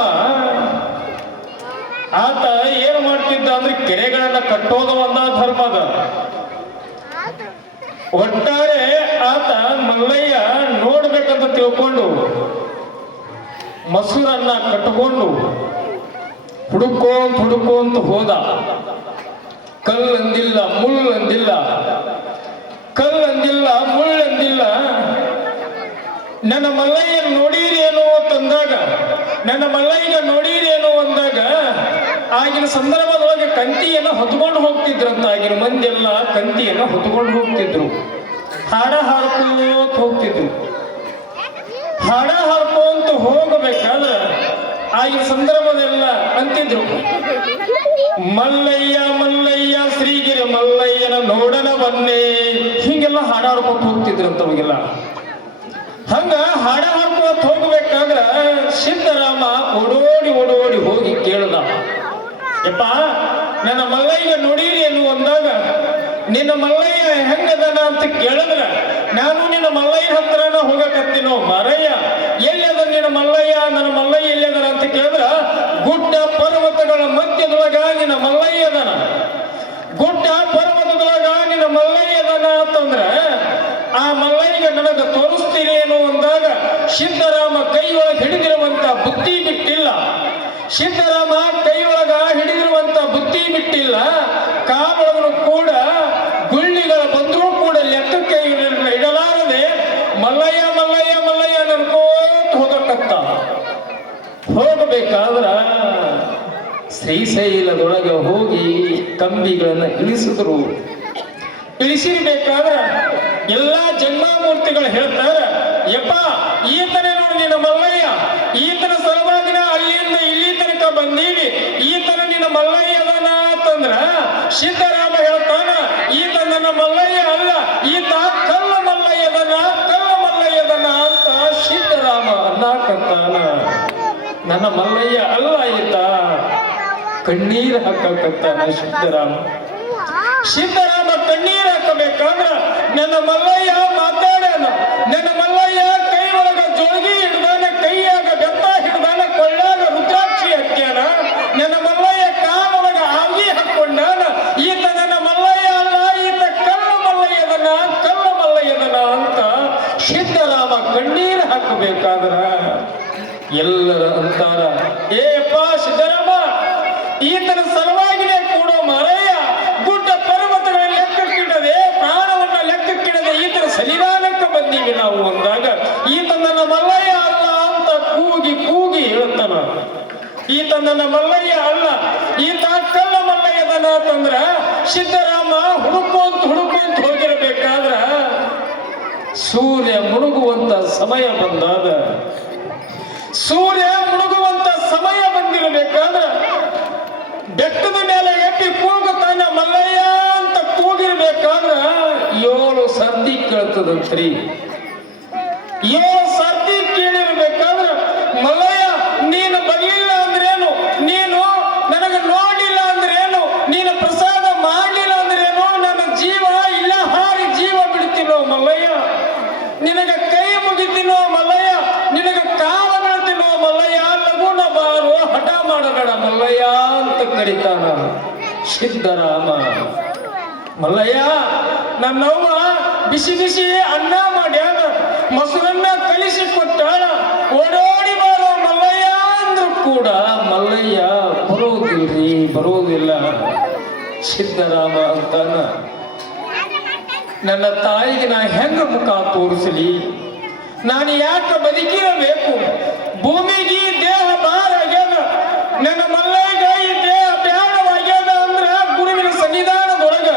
ಆತ ಏನು ಮಾಡ್ತಿದ್ದ ಅಂದ್ರೆ ಕೆರೆಗಳನ್ನ ಕಟ್ಟೋದು ಒಂದ ಧರ್ಮದ. ಒಟ್ಟಾರೆ ಆತ ಮಲ್ಲಯ್ಯ ನೋಡ್ಬೇಕಂತ ತಿಳ್ಕೊಂಡು ಮಸೂರನ್ನ ಕಟ್ಟಿಕೊಂಡು ಹುಡುಕೋಂತ ಹೋದ. ಕಲ್ಲಂದಿಲ್ಲ, ಮುಳ್ಳಂದಿಲ್ಲ, ಕಲ್ಲಂದಿಲ್ಲ, ಮುಳ್ಳಂದಿಲ್ಲ. ನನ್ನ ಮಲ್ಲಯ್ಯ ನೋಡಿರೇನು ಅಂತಂದಾಗ, ನನ್ನ ಮಲ್ಲಯ್ಯ ನೋಡಿರೇನು ಅಂದಾಗ ಆಗಿನ ಸಂದರ್ಭದೊಳಗೆ ಕಂತಿಯನ್ನು ಹೊತ್ಕೊಂಡು ಹೋಗ್ತಿದ್ರಂತ. ಆಗಿನ ಮಂದಿ ಎಲ್ಲ ಕಂತಿಯನ್ನು ಹೊತ್ಕೊಂಡು ಹೋಗ್ತಿದ್ರು, ಹಾಡ ಹಾಡ್ಕೋತ ಹೋಗ್ತಿದ್ರು. ಹಾಡ ಹಾಡ್ಕೊಂತ ಹೋಗಬೇಕಾದ್ರೆ ಆಗಿನ ಸಂದರ್ಭದೆಲ್ಲ ಅಂತಿದ್ರು, ಮಲ್ಲಯ್ಯ ಮಲ್ಲಯ್ಯ ಶ್ರೀಗಿರಿ ಮಲ್ಲಯ್ಯನ ನೋಡನ ಬನ್ನೇ. ಹಿಂಗೆಲ್ಲ ಹಾಡಾಡ್ಕೊಂತ ಹೋಗ್ತಿದ್ರಂತ ಅವಾಗೆಲ್ಲ. ಹಂಗ ಹಾಡ ಹಾಡ್ಕೋತ ಹೋಗ್ಬೇಕಾದ್ರ ಸಿದ್ದರಾಮ ಓಡೋಡಿ ಹೋಗಿ ಕೇಳ್ದ, ಯಪ್ಪ ನನ್ನ ಮಲ್ಲಯ್ಯ ನೋಡಿರಿ ಏನು ಅಂದಾಗ, ನಿನ್ನ ಮಲ್ಲಯ್ಯ ಹೆಂಗದನ ಅಂತ ಕೇಳಿದ್ರ, ನಾನು ನಿನ್ನ ಮಲ್ಲಯ್ಯ ಹತ್ರನ ಹೋಗಕತ್ತೀನೋ ಮಾರಯ್ಯ, ಎಲ್ಲದ ನಿನ್ನ ಮಲ್ಲಯ್ಯ, ನನ್ನ ಮಲ್ಲಯ್ಯ ಎಲ್ಲದನ ಅಂತ ಕೇಳಿದ್ರ, ಗುಡ್ಡ ಪರ್ವತಗಳ ಮಧ್ಯದೊಳಗ ನಿನ್ನ ಮಲ್ಲಯ್ಯದನ, ಗುಡ್ಡ ಪರ್ವತದೊಳಗ ನಿನ್ನ ಮಲ್ಲಯ್ಯದನ ಅಂತಂದ್ರ ಆ ಮಲ್ಲಯ್ಯಗೆ ನನಗೆ ತೋರಿಸ್ತೀರಿ ಏನು ಅಂದಾಗ, ಸಿದ್ದರಾಮ ಕೈಯೊಳಗೆ ಹಿಡಿದಿರುವಂತ ಬುದ್ಧಿ ಬಿಟ್ಟಿಲ್ಲ. ಸಿದ್ದರಾಮ ಕೈಯೊಳಗ ಹಿಡಿದಿರುವಂತ ಬುದ್ಧಿ ಬಿಟ್ಟಿಲ್ಲ. ಕಾಲೊಳಗನು ಕೂಡ ಗುಳ್ಳಿಗಳ ಬಂದರೂ ಕೂಡ ಲೆಕ್ಕಕ್ಕೆ ಇಡಲಾರದೆ ಮಲ್ಲಯ್ಯ ಮಲ್ಲಯ್ಯ ಮಲ್ಲಯ್ಯ ನನ್ಕೋತ ಹೋಗಕತ್ತ. ಹೋಗಬೇಕಾದ್ರ ಶ್ರೀಶೈಲದೊಳಗೆ ಹೋಗಿ ಕಂಬಿಗಳನ್ನ ಇಳಿಸಿದ್ರು. ಇಳಿಸಿರ್ಬೇಕಾದ್ರ ಎಲ್ಲಾ ಜನ್ಮಾಮೂರ್ತಿಗಳು ಹೇಳ್ತಾರ, ಯಪ್ಪ ಈತನೇ ನೋಡಿ ನಿನ್ನ ಮಲ್ಲಯ್ಯ, ಈತನ ಸಲುವಾಗಿನ ಅಲ್ಲಿಂದ ಇಲ್ಲಿ ತನಕ ಬಂದೀವಿ, ಈತನ ನಿನ್ನ ಮಲ್ಲಯ್ಯ ಅದನ ಅಂತಂದ್ರ ಸಿದ್ದರಾಮ ಹೇಳ್ತಾನ, ಈತ ನನ್ನ ಮಲ್ಲಯ್ಯ ಅಲ್ಲ, ಈತ ಕಲ್ಲ ಮಲ್ಲಯ್ಯದನ, ಕಲ್ಲ ಮಲ್ಲಯ್ಯದನ ಅಂತ ಸಿದ್ದರಾಮ ಅನ್ನಕತ್ತಾನ. ನನ್ನ ಮಲ್ಲಯ್ಯ ಅಲ್ಲ ಈತ. ಕಣ್ಣೀರು ಹಾಕಕತ್ತಾನ ಸಿದ್ದರಾಮ. ಸಿದ್ದರಾಮ ಕಣ್ಣೀರು ಹಾಕಬೇಕಾದ್ರ ನನ್ನ ಮಲ್ಲಯ್ಯ ಮಾತಾಡ್ಯಾನ. ನನ್ನ ಮಲ್ಲಯ್ಯ ಕೈ ಒಳಗ ಜೋಳಗಿ ಹಿಡ್ದಾನ, ಕೈಯಾಗ ಬೆತ್ತ ಹಿಡ್ದಾನ, ಕೊಳ್ಳಾಗ ರುದ್ರಾಕ್ಷಿ ಹಾಕ್ಯಾನ. ನನ್ನ ಮಲ್ಲಯ್ಯ ಕಾಲೊಳಗ ಆಗಿ ಹಾಕೊಂಡಾನ. ಈತ ನನ್ನ ಮಲ್ಲಯ್ಯ ಅಲ್ಲ, ಈತ ಕಲ್ಲ ಮಲ್ಲಯ್ಯದನ, ಕಲ್ಲ ಮಲ್ಲಯ್ಯದನ ಅಂತ ಸಿದ್ದರಾಮ ಕಣ್ಣೀರು ಹಾಕಬೇಕಾದ್ರ ಎಲ್ಲರ ಅಂತಾರ, ಏಪ್ಪ ಸಿದ್ದರಾಮ ಈತನ ಸಲುವಾಗಿನೇ ಕೂಡೋ ಮಾರಯ್ಯ, ಗುಡ್ಡ ಪರ್ವತಗಳ ಲೆಕ್ಕಕ್ಕಿಡದೆ, ಪ್ರಾಣವನ್ನ ಲೆಕ್ಕಕ್ಕಿಡದೆ ಈತನ ಸನ್ನಿಧಾನಕ್ಕೆ ಬಂದೀವಿ ನಾವು ಅಂದಾಗ, ಈತ ನನ್ನ ಮಲ್ಲಯ್ಯ ಅಲ್ಲ ಅಂತ ಕೂಗಿ ಹೇಳ್ತಾನ. ಈತ ನನ್ನ ಮಲ್ಲಯ್ಯ ಅಲ್ಲ, ಈತ ಕಲ್ಲ ಮಲ್ಲಯ್ಯದನ ಅಂತಂದ್ರ ಸಿದ್ದರಾಮ ಹುಡುಕೊಂತ ಹೋಗಿರಬೇಕಾದ್ರ ಸೂರ್ಯ ಮುಳುಗುವಂತ ಸಮಯ ಬಂದಾಗ, ಸೂರ್ಯ ಮುಳುಗುವಂತ ಸಮಯ ಬಂದಿರಬೇಕಾದ್ರ ಬೆಟ್ಟದ ಮೇಲೆ ಎತ್ತಿ ಕೂಗುತ್ತಾನ ಮಲ್ಲಯ್ಯ ಅಂತ ಕೂಗಿರ್ಬೇಕಾದ್ರ 7 ಸರ್ದಿ ಕೇಳ್ತದಂತ್ರಿ. 7 ಸರ್ದಿ ಕೇಳಿರ್ಬೇಕಾದ್ರ ಮಲ್ಲಯ್ಯ ನೀನು ಬರಲಿಲ್ಲ ಅಂದ್ರೇನು, ನೀನು ನನಗೆ ನೋಡಿಲ್ಲ ಅಂದ್ರೇನು, ನೀನು ಪ್ರಸಾದ ಮಾಡಲಿಲ್ಲ ಅಂದ್ರೇನು, ನನ್ನ ಜೀವ ಇಲ್ಲ ಹಾರಿ ಜೀವ ಬಿಡ್ತೀನೋ ಮಲ್ಲಯ್ಯ, ನಿನಗೆ ಕೈ ಮುಗಿತೀನೋ ಮಲ್ಲಯ್ಯ, ನಿನಗೆ ಕಾಲ ಬೀಳ್ತೀನೋ ಮಲ್ಲಯ್ಯ, ಲಗುನ ಬಾರು ಹಠ ಮಾಡಬೇಡ ಮಲ್ಲಯ್ಯ ಅಂತ ಕರೀತಾನ ಸಿದ್ದರಾಮ. ಮಲ್ಲಯ್ಯ ನನ್ನವ್ವ ಬಿಸಿ ಬಿಸಿ ಅನ್ನ ಮಾಡ್ಯಾನ, ಮೊಸರನ್ನ ಕಲಿಸಿ ಕೊಟ್ಟಾಳ, ಓಡೋಡಿ ಬಾರೋ ಮಲ್ಲಯ್ಯ ಅಂದ್ರು ಕೂಡ ಮಲ್ಲಯ್ಯ ಬರೋದಿಲ್ಲ. ಸಿದ್ದರಾಮ ಅಂತಾನ, ನನ್ನ ತಾಯಿಗೆ ನಾ ಹೆಂಗ ಮುಖ ತೋರಿಸಲಿ, ನಾನು ಯಾಕೆ ಬದುಕಿರಬೇಕು, ಭೂಮಿಗೆ ದೇಹ ಭಾರ ಆಗ್ಯದ, ನನ್ನ ಮಲ್ಲಯ್ಯಗ ಈ ದೇಹ ಬ್ಯಾಡವಾಗ್ಯದ ಅಂದ್ರ ಗುರುವಿನ ಸನ್ನಿಧಾನದೊಳಗ,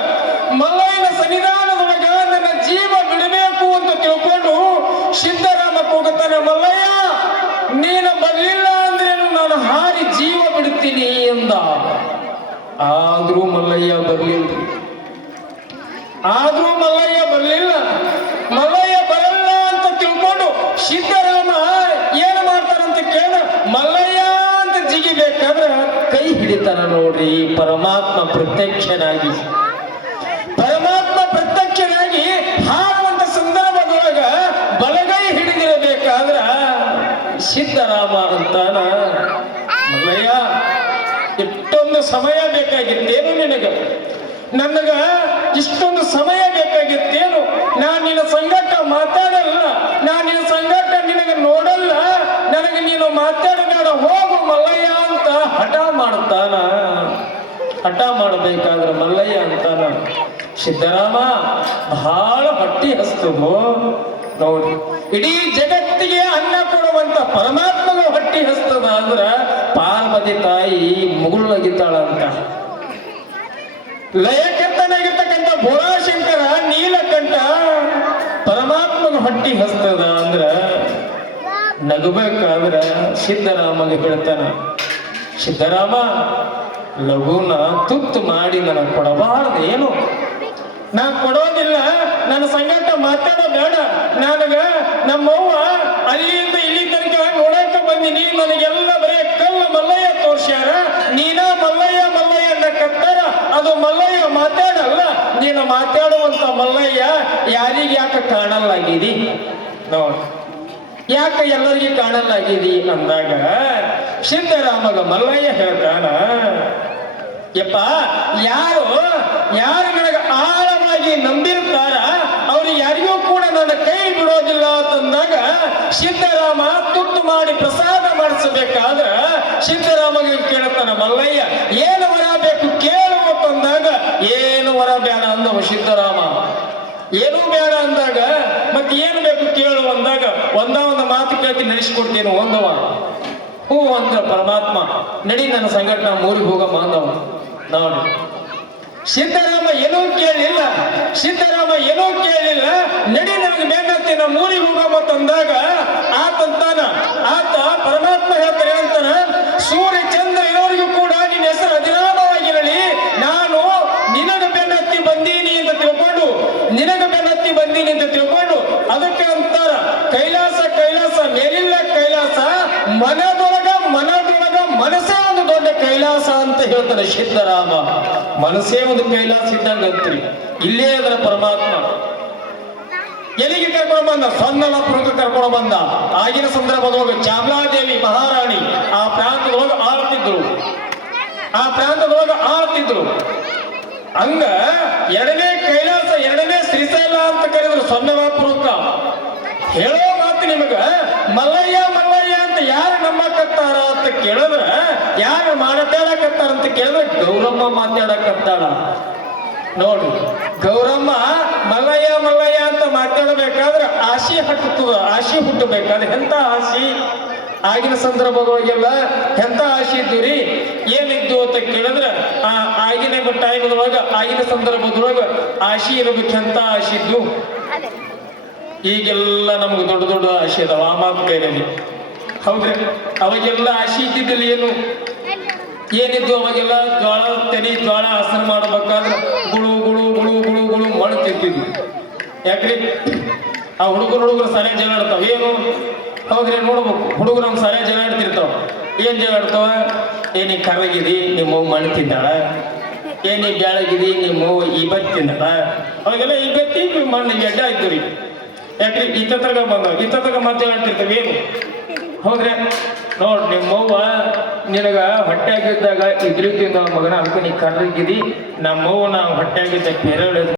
ಮಲ್ಲಯ್ಯನ ಸನ್ನಿಧಾನದೊಳಗ ನನ್ನ ಜೀವ ಬಿಡಬೇಕು ಅಂತ ತಿಳ್ಕೊಂಡು ಸಿದ್ದರಾಮ ಕೂಗುತ್ತಾನೆ, ಮಲ್ಲಯ್ಯ ನೀನು ಬರಲಿಲ್ಲ ಅಂದ್ರೇನು ನಾನು ಹಾರಿ ಜೀವ ಬಿಡ್ತೀನಿ ಎಂದ. ಆದ್ರೂ ಮಲ್ಲಯ್ಯ ಬರಲಿಲ್ಲ. ಮಲ್ಲಯ್ಯ ಬರಲ್ಲ ಅಂತ ತಿಳ್ಕೊಂಡು ಸಿದ್ದರಾಮ ಏನು ಮಾಡ್ತಾರಂತ ಕೇಳ, ಮಲ್ಲಯ್ಯ ಅಂತ ಜಿಗಿಬೇಕಾದ್ರೆ ಕೈ ಹಿಡಿತಾನ ನೋಡ್ರಿ ಪರಮಾತ್ಮ ಪ್ರತ್ಯಕ್ಷನಾಗಿ. ಹಾಡುವಂತ ಸಂದರ್ಭದೊಳಗ ಬಲಗೈ ಹಿಡಿದಿರಬೇಕಾದ್ರ ಸಿದ್ದರಾಮ ಅಂತಾನ, ಮಲ್ಲಯ್ಯ ಇಷ್ಟೊಂದು ಸಮಯ ಬೇಕಾಗಿತ್ತೇನು ನಿನಗ? ನನಗ ಇಷ್ಟೊಂದು ಸಮಯ ಬೇಕಾಗಿತ್ತೇನು? ನಾನು ನಿನ್ನ ಸಂಗಟ ಮಾತಾಡಲ್ಲ, ನಾನು ನಿನ್ನ ಸಂಗಟ ನಿನಗೆ ನೋಡಲ್ಲ, ನನಗೆ ನೀನು ಮಾತಾಡಬೇಡ, ಹೋಗು ಮಲ್ಲಯ್ಯ ಅಂತ ಹಠ ಮಾಡ್ತಾನ. ಹಠ ಮಾಡಬೇಕಾದ್ರೆ ಮಲ್ಲಯ್ಯ ಅಂತಾನ. ಸಿದ್ದರಾಮ ಬಹಳ ಹೊಟ್ಟಿ ಹಸ್ತದೋ ನೋಡಿ. ಇಡೀ ಜಗತ್ತಿಗೆ ಅನ್ನ ಕೊಡುವಂತ ಪರಮಾತ್ಮಗ ಹೊಟ್ಟಿ ಹಸ್ತದ ಅಂದ್ರ ಪಾರ್ವತಿ ತಾಯಿ ಮುಗುಳಗಿದ್ದಾಳಂತ. ಲಯಕರ್ತನಾಗಿರ್ತಕ್ಕಂಥ ಭೋಳಾಶಂಕರ ನೀಲಕಂಠ ಪರಮಾತ್ಮನ ಹೊಟ್ಟಿ ಹಸ್ತದ ಅಂದ್ರ ನಗಬೇಕಾದ್ರ ಸಿದ್ದರಾಮಗೆ ಹೇಳ್ತಾನ, ಸಿದ್ದರಾಮ ಲಘುನ ತುತ್ತು ಮಾಡಿ ನನಗೆ ಕೊಡಬಾರ್ದು ಏನು? ನಾ ಕೊಡೋದಿಲ್ಲ, ನನ್ನ ಸಂಗಟ ಮಾತಾಡಬೇಡ. ನನಗ ನಮ್ಮವ್ವ ಅಲ್ಲಿಂದ ಇಲ್ಲಿ ತನಕ ನೋಡಕ ಬಂದಿನಿ, ನನಗೆಲ್ಲ ಬರೀ ಕಲ್ಲು ಮಲ್ಲಯ್ಯ ತೋರ್ಸ್ಯಾರ. ನೀನ ಮಲ್ಲಯ್ಯ ಮಲ್ಲಯ್ಯ ಅನ್ನಕತ್ತಾರ, ಅದು ಮಲ್ಲಯ್ಯ ಮಾತಾಡಲ್ಲ. ನೀನು ಮಾತಾಡುವಂತ ಮಲ್ಲಯ್ಯ ಯಾರಿಗೆ ಯಾಕೆ ಕಾಣಲ್ಲಾಗಿದಿ ನೋಡ್, ಯಾಕೆ ಎಲ್ಲರಿಗೆ ಕಾಣಲ್ಲಾಗಿದಿ ಅಂದಾಗ ಸಿದ್ದರಾಮಗ ಮಲ್ಲಯ್ಯ ಹೇಳ್ತಾನ, ಯಪ್ಪ ಯಾರು ನನಗೆ ಆಳವಾಗಿ ನಂಬಿರ್ತಾರ ಅವ್ರಿಗೆ ಯಾರಿಗೂ ಕೂಡ ನನ್ನ ಕೈ ಬಿಡೋದಿಲ್ಲ ಅಂತಂದಾಗ ಸಿದ್ದರಾಮ ತುತ್ತು ಮಾಡಿ ಪ್ರಸಾದ ಮಾಡಿಸಬೇಕಾದ್ರ ಸಿದ್ದರಾಮಗೆ ಕೇಳ್ತಾನ ಮಲ್ಲಯ್ಯ, ಏನು ವರ ಬೇಕು ಕೇಳು ಅಂತಂದಾಗ ಏನು ವರ ಬೇಡ ಅಂದವ ಸಿದ್ದರಾಮ. ಏನೂ ಬೇಡ ಅಂದಾಗ ಮತ್ತೆ ಏನು ಬೇಕು ಕೇಳು ಅಂದಾಗ ಒಂದು ಮಾತು ಕೇಳ್ತೀನಿ, ನಡೆಸಿಕೊಡ್ತೀನಿ ಒಂದವ. ಹೂ ಅಂದ್ರ ಪರಮಾತ್ಮ, ನಡಿ ನನ್ನ ಸಂಘಟನ ಮೂರಿಗೆ ಹೋಗಮ್ಮ ಅಂದವ. ನೋಡಿ ಸಿದ್ದರಾಮ ಏನೂ ಕೇಳಲಿಲ್ಲ, ಸಿದ್ದರಾಮ ಏನೂ ಕೇಳಲಿಲ್ಲ. ನಡಿ ನನಗೆ ಬೇಕಂತೆ ನಾ ಮೂರಿಗೆ ಹೋಗಮ್ಮ ತಂದಾಗ ಆತಂತಾನ. ಆತ ಪರಮಾತ್ಮ ಹೇಳ್ತಾರೆ ಅಂತಾನ, ಸೂರ್ಯ ಚಂದ್ರ ಇರೋರಿಗೂ ಕೂಡ ನಿನ್ನ ಹೆಸರು ಅಧಿನಾಮವಾಗಿರಲಿ, ನಾನು ನಿನಗ ಬೆನ್ನತ್ತಿ ಬಂದೀನಿ ಅಂತ ತಿಳ್ಕೊಂಡು, ನಿನಗ ಬೆನ್ನತ್ತಿ ಬಂದೀನಿ ಅಂತ ತಿಳ್ಕೊಂಡು ಅದಕ್ಕೆ ಅಂತಾರ ಕೈಲಾಸ ಕೈಲಾಸ ಮೇಲಿಲ್ಲ ಕೈಲಾಸ, ಮನದೊಳಗ ಮನಸ್ಸೇ ಒಂದು ದೊಡ್ಡ ಕೈಲಾಸ ಅಂತ ಹೇಳ್ತಾರೆ ಸಿದ್ದರಾಮ. ಮನಸ್ಸೇ ಒಂದು ಕೈಲಾಸ ಇದ್ದಂಗಂತ್ರಿ. ಇಲ್ಲೇ ಅದರ ಪರಮಾತ್ಮ ಎಲ್ಲಿಗೆ ಕರ್ಕೊಂಡು ಬಂದ? ಸೊನ್ನಲಾಪುರಕ್ಕೆ ಕರ್ಕೊಂಡು ಬಂದ. ಆಗಿನ ಸಂದರ್ಭದೊಳಗೆ ಚಾಮಲಾದೇವಿ ಮಹಾರಾಣಿ ಆ ಪ್ರಾಂತದೊಳಗೆ ಆಳ್ತಿದ್ರು. ಹಂಗ ಎರಡನೇ ಕೈಲಾಸ, ಎರಡನೇ ಶ್ರೀಶೈಲ ಅಂತ ಕರೆದ್ರು ಸೊನ್ನಲಾಪುರಕ್ಕ. ಹೇಳೋ ಮಾತು ನಿಮಗ, ಮಲ್ಲಯ್ಯ ಮಲ್ಲಯ್ಯ ಅಂತ ಯಾರು ನಂಬಕತ್ತಾರ ಅಂತ ಕೇಳಿದ್ರ, ಯಾರು ಮಾತಾಡಕತ್ತಾರ ಅಂತ ಕೇಳಿದ್ರೆ ಗೌರಮ್ಮ ಮಾತಾಡಕತ್ತಾಳ. ನೋಡು, ಗೌರಮ್ಮ ಮಲ್ಲಯ್ಯ ಮಲ್ಲಯ್ಯ ಅಂತ ಮಾತಾಡಬೇಕಾದ್ರೆ ಆಶಿ ಹುಟ್ಟಬೇಕಾದ್ರೆ ಎಂತ ಆಶಿ? ಆಗಿನ ಸಂದರ್ಭದೊಳಗೆಲ್ಲ ಎಂತ ಆಶಿ ಇದ್ದು ರೀ? ಏನಿದ್ದು ಅಂತ ಕೇಳಿದ್ರೆ ಆಗಿನ ಟೈಮದೊಳಗ ಆಗಿನ ಸಂದರ್ಭದೊಳಗ ಆಶಿ ಇರಬೇಕು. ಎಂತ ಆಶಿ ಇದ್ದು? ಈಗೆಲ್ಲ ನಮ್ಗೆ ದೊಡ್ಡ ದೊಡ್ಡ ಆಶೆ ಅದಾವ, ಆ ಮಾತು ಬೇರೆ. ಹೌದ್ರಿ, ಅವಾಗೆಲ್ಲ ಆಶೆ ಇದ್ದಿದ್ದಿಲ್ಲ. ಏನಿದ್ದು ಅವಾಗೆಲ್ಲ ಜ್ವಾಳ ಹಸರು ಮಾಡ್ಬೇಕಾದ್ರೆ ಗುಳು ಗುಳು ಗುಳು ಗುಳು ಗುಳು ಮಣ್ಣು ತಿಂತಿದ್ವಿ. ಯಾಕ್ರಿ? ಆ ಹುಡುಗರು ಸರಿಯಾಗಿ ಜಗಳ ಆಡ್ತಾವ. ಏನು? ಹೌದ್ರಿ, ನೋಡ್ಬೇಕು, ಹುಡುಗರು ನಮ್ಗೆ ಸರಿಯಾಗಿ ಜಗಳ ಆಡ್ತಿರ್ತಾವ. ಏನ್ ಜಗಳ ಆಡ್ತಾವ? ಏನಿ ಕರಗಿದಿ ನಿಮ್ಮ ಮಣ್ಣು ತಿಂದಾಳ, ಏನಿ ಬೆಳಗಿದಿ ನಿಮ್ಮ ಇಬತ್ತು ತಿಂದಾಳ. ಅವಾಗೆಲ್ಲ ಇಬತ್ತಿ ಮಣ್ಣು ಎಡ್ಡ ಆಯ್ತು ರೀ. ಯಾಕ್ರಿ? ಇತ್ತಗ ಬಂದವ, ಇತ್ತಗ ಮತ್ತೆ ಹೇಳ್ತಿರ್ತೇವೆ. ಏನು? ಹೌದ್ರೆ, ನೋಡ್ ನಿಮ್ಮವ್ವ ನಿನಗ ಹೊಟ್ಟೆಯಾಗಿದ್ದಾಗ ಇದ್ರಿ ತಿಂದ ಮಗನ ಅದಕ್ಕೆ ನೀ ಕರ್ರಗಿದಿ. ನಮ್ಮವ್ವ ನಾವು ಹೊಟ್ಟೆಯಾಗಿದ್ದ ಪೇರಳೆ